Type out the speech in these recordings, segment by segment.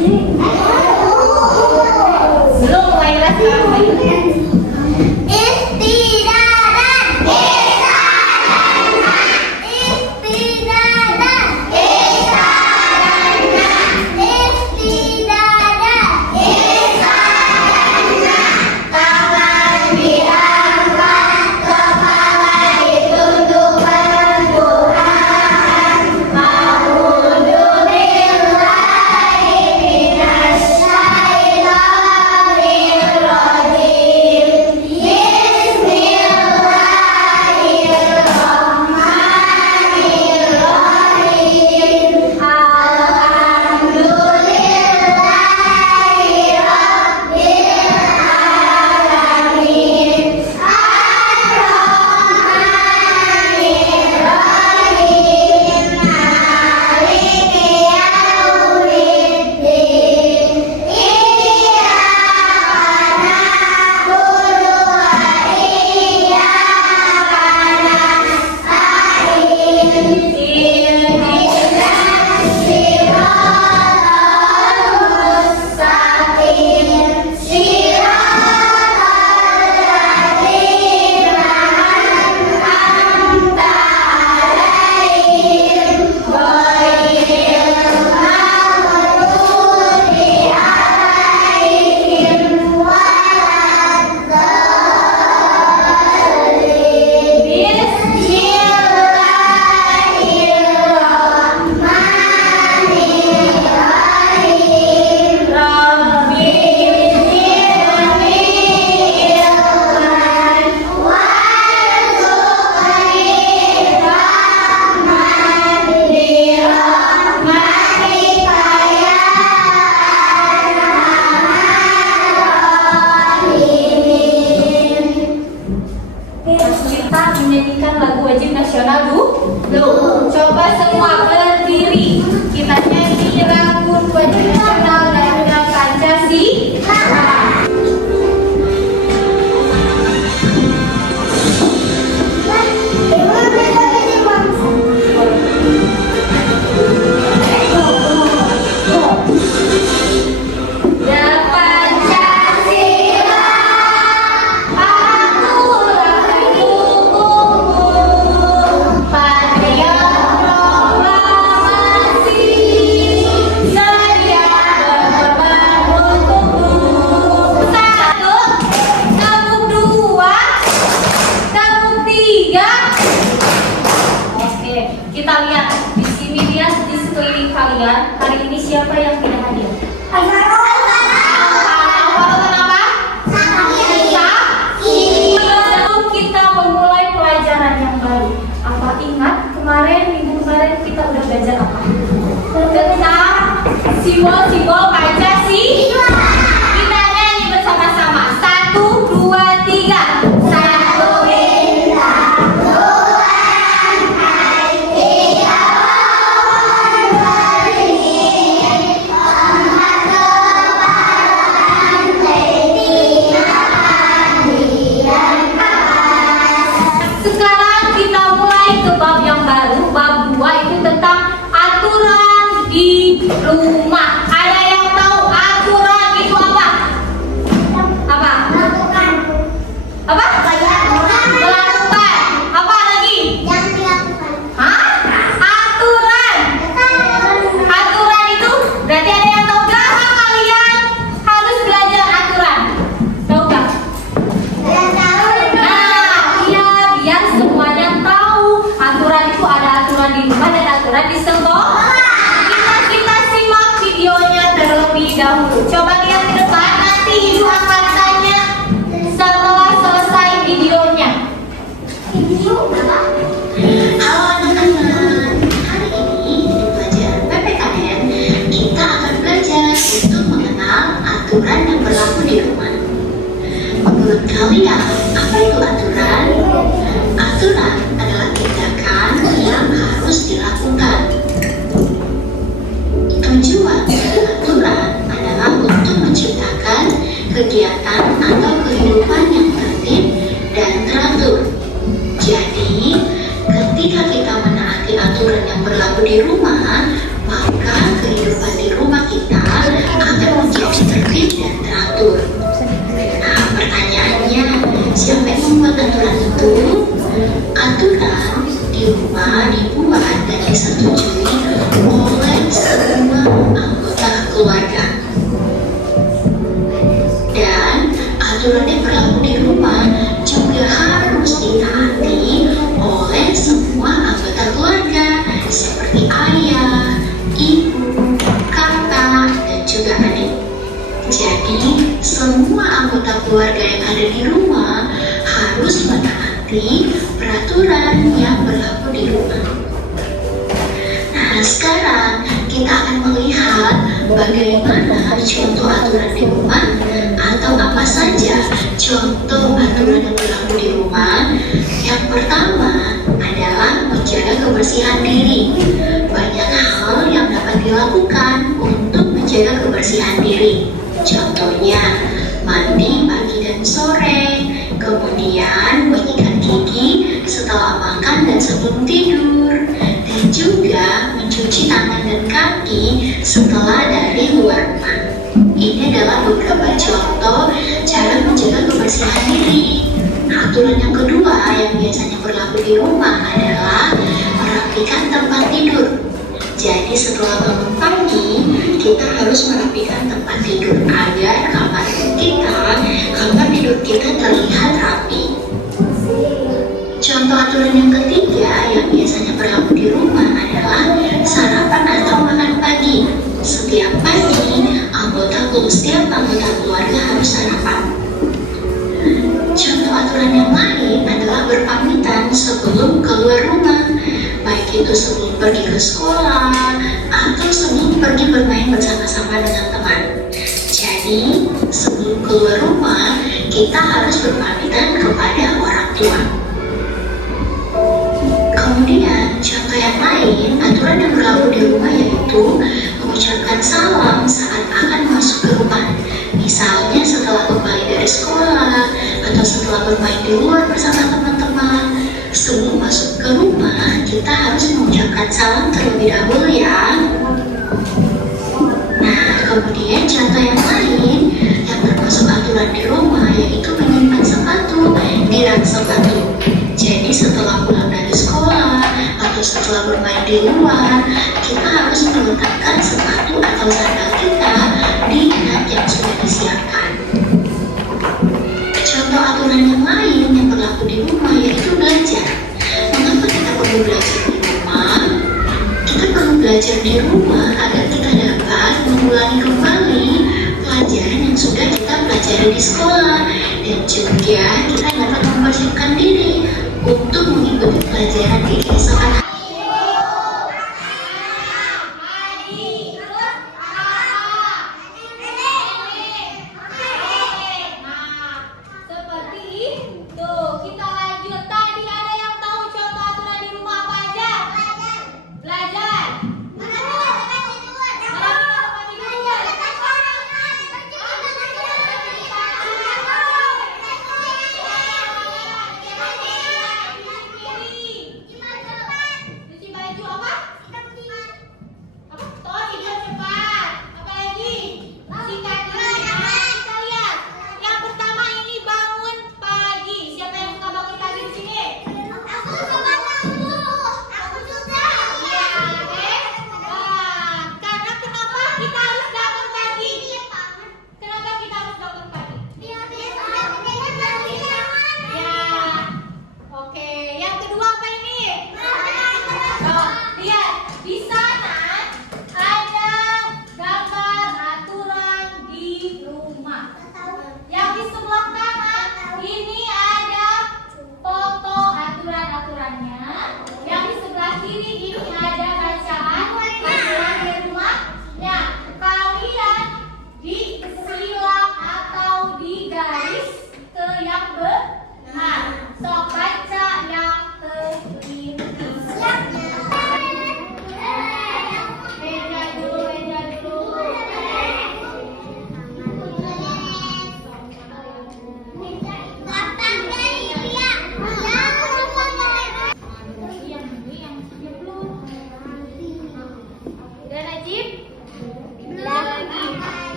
Belum mulai les sekarang. Menyanyikan lagu wajib nasional dulu. Coba semua berdiri. Kita nyanyi lagu wajib nasional dan Pancasila. Kita lihat di sini, lihat di sekeliling kalian. Hari ini siapa yang tidak hadir? Kenapa? Sebelum kita memulai pelajaran yang baru, apa ingat minggu kemarin kita udah belajar apa? Tentang simbol-simbol Pancasila. Kita nyanyi bersama-sama. 1, 2, 3. Sekarang kita mulai ke bab yang baru. Bab 2 itu tentang aturan di rumah. Ada yang tahu aturan itu apa? Apa? Melakukan. Apa? Melakukan. Apa lagi? Yang dilakukan. Hah? Aturan. Aturan itu berarti ada yang tahu gak? Kalian harus belajar aturan. Tahu gak? Biar semuanya tahu aturan itu ada aturan di rumah dan aturan di sekolah. Kita simak videonya terlebih dahulu. Coba lihat ke depan, nanti ibu akan tanya setelah selesai videonya. Video apa? Halo anak-anak, hari ini di pelajaran PPKN kita akan belajar untuk mengenal aturan yang berlaku di rumah. Menurut kalian, apa itu aturan? Aturan adalah tindakan yang harus dilakukan. Tujuan dari aturan adalah untuk menciptakan kegiatan atau kehidupan yang tertib dan teratur. Jadi, ketika kita menaati aturan yang berlaku di rumah, maka kehidupan di rumah kita dibuat dan disetujui oleh semua anggota keluarga. Dan aturan yang berlaku di rumah juga harus ditaati oleh semua anggota keluarga seperti ayah, ibu, kakak, dan juga adik. Jadi, semua anggota keluarga yang ada di rumah harus menaati peraturan yang berlaku di rumah. Nah, sekarang kita akan melihat bagaimana contoh aturan di rumah atau apa saja contoh aturan yang berlaku di rumah. Yang pertama adalah menjaga kebersihan diri. Banyak hal yang dapat dilakukan untuk menjaga kebersihan diri. Contohnya, mandi pagi dan sore, kemudian menyikat gigi setelah makan dan sebelum tidur, dan juga mencuci tangan dan kaki setelah dari luar rumah. Ini adalah beberapa contoh cara menjaga kebersihan diri. Aturan yang kedua yang biasanya berlaku di rumah adalah merapikan tempat tidur. Jadi setelah bangun pagi, kita harus merapikan tempat tidur agar kamar tidur kita terlihat rapi. Contoh aturan yang ketiga yang biasanya berlaku di rumah adalah sarapan atau makan pagi. Setiap pagi, setiap anggota keluarga harus sarapan. Contoh aturan yang lain adalah berpamitan sebelum keluar rumah, baik itu sebelum pergi ke sekolah atau sebelum pergi bermain bersama-sama dengan teman. Jadi, sebelum keluar rumah, kita harus berpamitan kepada orang tua. Kemudian, contoh yang lain, aturan yang berlaku di rumah yaitu mengucapkan salam saat akan masuk ke rumah. Misalnya setelah kembali dari sekolah atau setelah bermain di luar bersama teman-teman. Sebelum masuk ke rumah, kita harus mengucapkan salam terlebih dahulu ya. Nah, kemudian contoh yang lain yang termasuk aturan di rumah yaitu menyimpan sepatu di rak sepatu. Jadi setelah pulang dari sekolah atau setelah bermain di luar, kita harus meletakkan sepatu atau sandal kita di rak yang sudah disiapkan. Contoh aturan yang lain yang berlaku di rumah yaitu belajar. Mengapa kita perlu belajar di rumah? Kita perlu belajar di rumah agar kita dapat mengulangi kembali pelajaran yang sudah kita pelajari di sekolah, dan juga kita dapat mempersiapkan diri untuk mengikuti pelajaran di keesokan hari.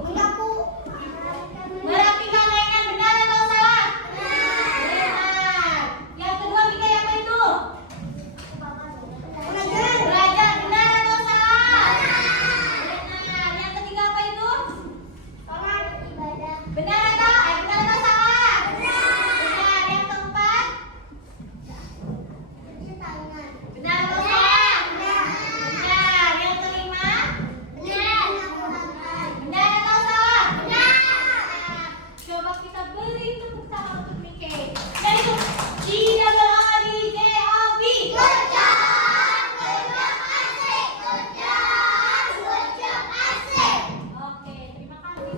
Enggak, Bu. Merapikan mainan benar atau salah? Benar. Yang kedua, Mika, apa itu? Belajar benar atau salah? Benar. Yang ketiga apa itu? Benar atau salah? Benar. Yang keempat? Benar atau salah? Benar. Yang kelima? Benar atau salah? Coba kita beri tepuk tangan untuk Mika. Dan itu IDJOB. Oke, terima kasih.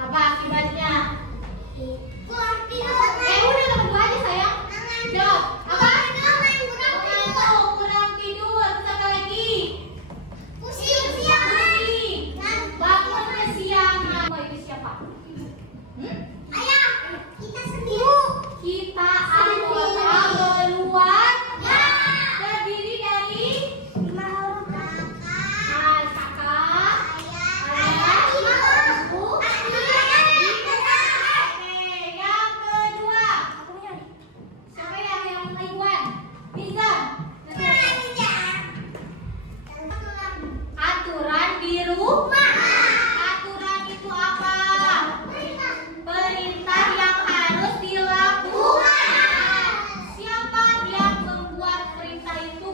Apa akibatnya? Udah berdua aja sayang. Jawab. Apa? Kurang tidur. Satu lagi. Pusing. Bangun kesiangan. Oh, itu siapa? Kita anggota keluar terdiri dari kakak, ayah, ibu. Oke, yang kedua. Siapa yang ribuan? Mizan. Aturan di rumah. Aturan itu apa? Perintah yang harus dilakukan. Siapa yang membuat perintah itu?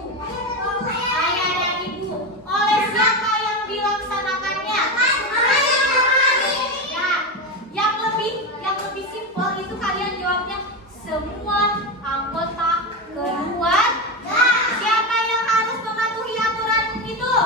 Ayah dan ibu. Oleh siapa yang dilaksanakannya? Ya, yang lebih simpel itu kalian jawabnya semua anggota keluarga. Siapa yang harus mematuhi aturan itu?